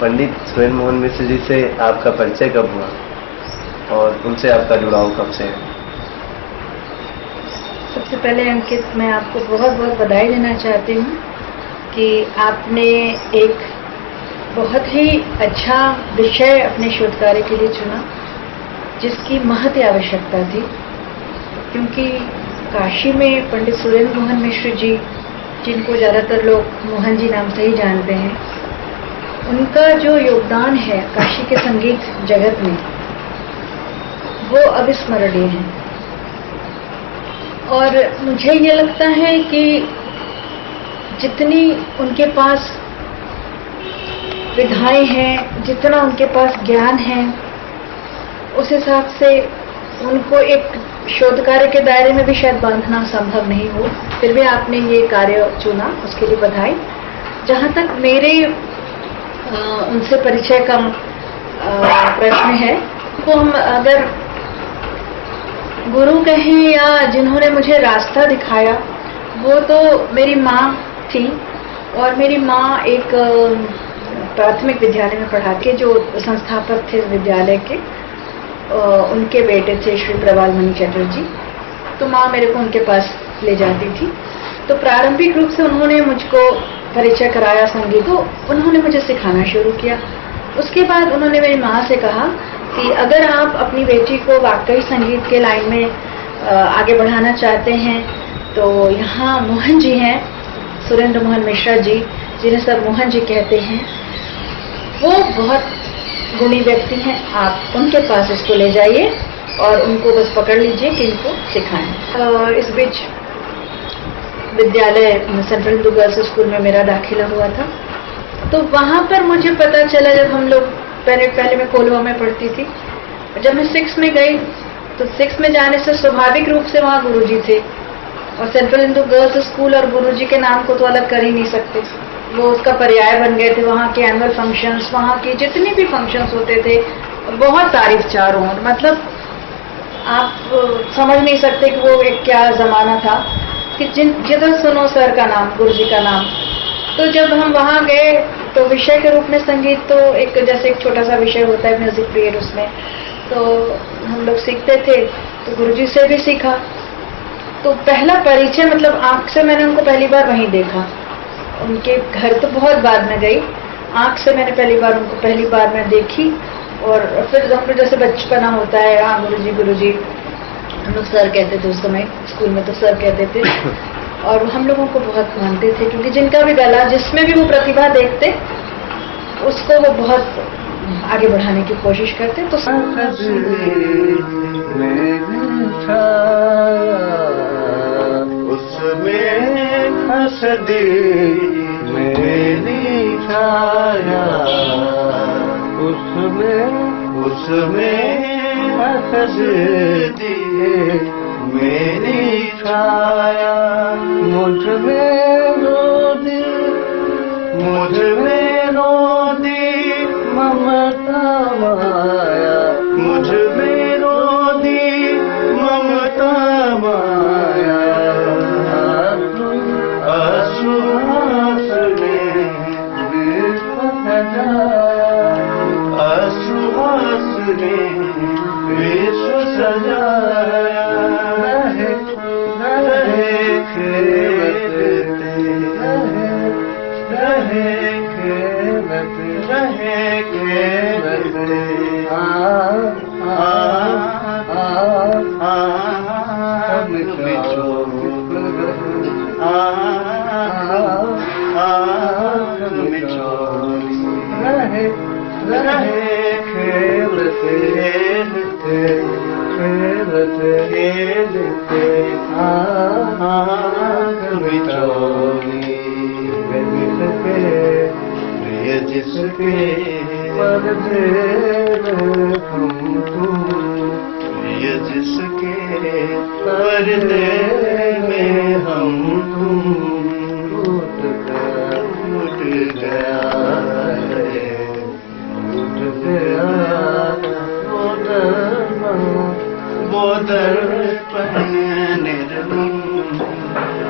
पंडित सुरेंद्र मोहन मिश्र जी से आपका परिचय कब हुआ और उनसे आपका जुड़ाव कब से है? सबसे पहले अंकित, मैं आपको बहुत बहुत बधाई देना चाहती हूँ कि आपने एक बहुत ही अच्छा विषय अपने शोध कार्य के लिए चुना, जिसकी महती आवश्यकता थी। क्योंकि काशी में पंडित सुरेंद्र मोहन मिश्र जी, जिनको ज़्यादातर लोग मोहन जी नाम से ही जानते हैं, उनका जो योगदान है काशी के संगीत जगत में, वो अविस्मरणीय है। और मुझे ये लगता है कि जितनी उनके पास विधाएं हैं, जितना उनके पास ज्ञान है, उस हिसाब से उनको एक शोध कार्य के दायरे में भी शायद बांधना संभव नहीं हो। फिर भी आपने ये कार्य चुना, उसके लिए बधाई। जहाँ तक मेरे उनसे परिचय का प्रश्न है, तो हम अगर गुरु कहें या जिन्होंने मुझे रास्ता दिखाया, वो तो मेरी माँ थी। और मेरी माँ एक प्राथमिक विद्यालय में पढ़ा के, जो संस्थापक थे विद्यालय के, उनके बेटे थे श्री प्रवाल मणि चटर्जी। तो माँ मेरे को उनके पास ले जाती थी। तो प्रारंभिक रूप से उन्होंने मुझको परिचय कराया संगीत, तो उन्होंने मुझे सिखाना शुरू किया। उसके बाद उन्होंने मेरी माँ से कहा कि अगर आप अपनी बेटी को वाकई संगीत के लाइन में आगे बढ़ाना चाहते हैं, तो यहाँ मोहन जी हैं, सुरेंद्र मोहन मिश्रा जी, जिन्हें सब मोहन जी कहते हैं। वो बहुत गुणी व्यक्ति हैं, आप उनके पास इसको ले जाइए और उनको बस पकड़ लीजिए कि इनको सिखाएं। इस बीच विद्यालय सेंट्रल हिंदू गर्ल्स स्कूल में मेरा दाखिला हुआ था। तो वहाँ पर मुझे पता चला, जब हम लोग पहले मैं कोलवा में पढ़ती थी, जब मैं 6 में गई, तो 6 में जाने से स्वाभाविक रूप से वहाँ गुरुजी थे। और सेंट्रल हिंदू गर्ल्स स्कूल और गुरुजी के नाम को तो अलग कर ही नहीं सकते, वो उसका पर्याय बन गए थे। वहाँ के एनुअल फंक्शंस, वहाँ के जितने भी फंक्शंस होते थे, बहुत तारीफ चारों ओर। मतलब आप समझ नहीं सकते कि वो एक क्या जमाना था कि जिधर सुनो सर का नाम, गुरुजी का नाम। तो जब हम वहाँ गए, तो विषय के रूप में संगीत तो एक जैसे एक छोटा सा विषय होता है म्यूजिक पीरियड, उसमें तो हम लोग सीखते थे। तो गुरुजी से भी सीखा। तो पहला परिचय, मतलब आँख से मैंने उनको पहली बार वहीं देखा। उनके घर तो बहुत बाद में गई, आँख से मैंने पहली बार मैं देखी। और फिर हम लोग जैसे बचपना होता है, हाँ गुरुजी, हम लोग सर कहते थे उस समय, स्कूल में तो सर कहते थे। और हम लोगों को बहुत मानते थे, क्योंकि जिनका भी गला, जिसमें भी वो प्रतिभा देखते, उसको वो बहुत आगे बढ़ाने की कोशिश करते। तो मेरी छाया, मुझ में रो दी ममता माया, मुझ में रो दी ममता माया। आंसू ने विश्व सजाया, आंसू ने विश्व सजाया। जिसके पर्दे में हम तुम, ये जिसके पर्दे में हम तुम, टूट गया वो दर्पण निर्मम,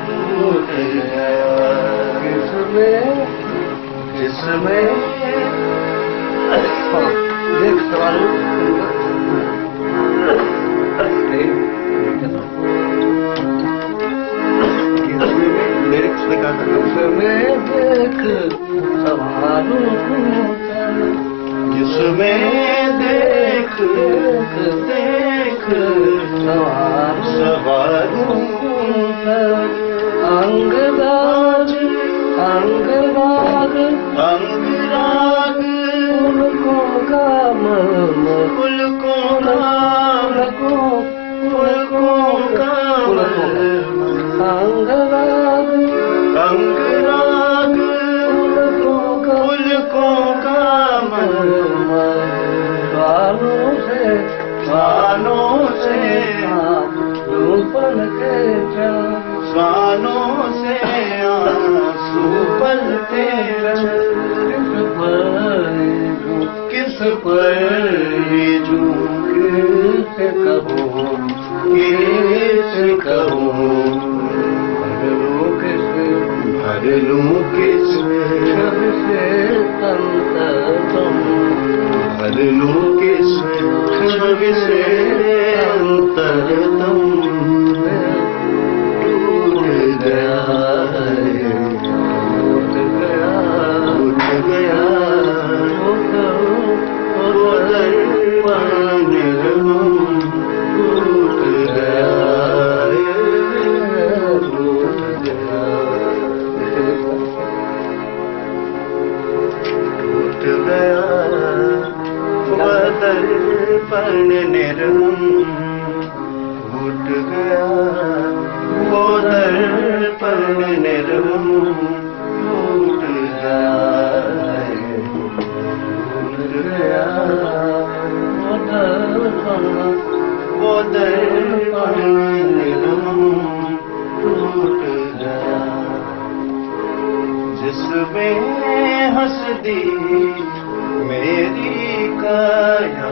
टूट गया। किसमें लिरिक्स लिखा था जिसमें देख सवारों जिसमें देख देख सवारों अंगराग अंगराग अंगराग फुलकों का फुलकों का अंगराग अंगराग फुलकों का स्वानों से रूपन के स्वानों से आंसू पलते किस पर से कहूँ किस कहूँ भर लूं किस शब से अंतरतम भर लूं किस छवि से अंतरतम टूट गया टूट गया टूट गया वो दर्पण निर्मम टूट गया टूट गया टूट गया वो दर्पण निर्मम टूट गया वो दर्पण निर्मम टूट गया टूट गया वो दर्पण निर्मम टूट गया जिसमें हंस दी मेरी काया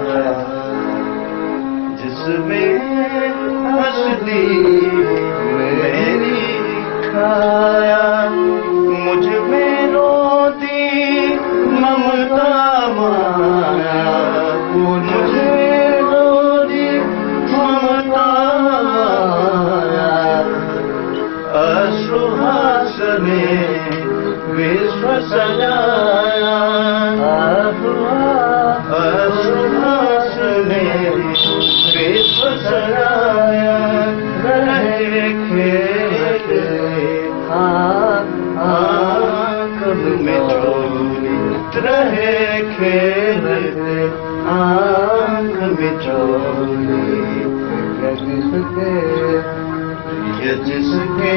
जिसमें हंस दी मेरी काया मुझ में रोती ममता माया मुझ में रोती ममता माया अश्रुहास ने विश्व सजाया अश्रुहास ने विश्व सजाया रहे खेलते आँख में चोरी रहे खेलते आँख में चोरी जिसके ये जिसके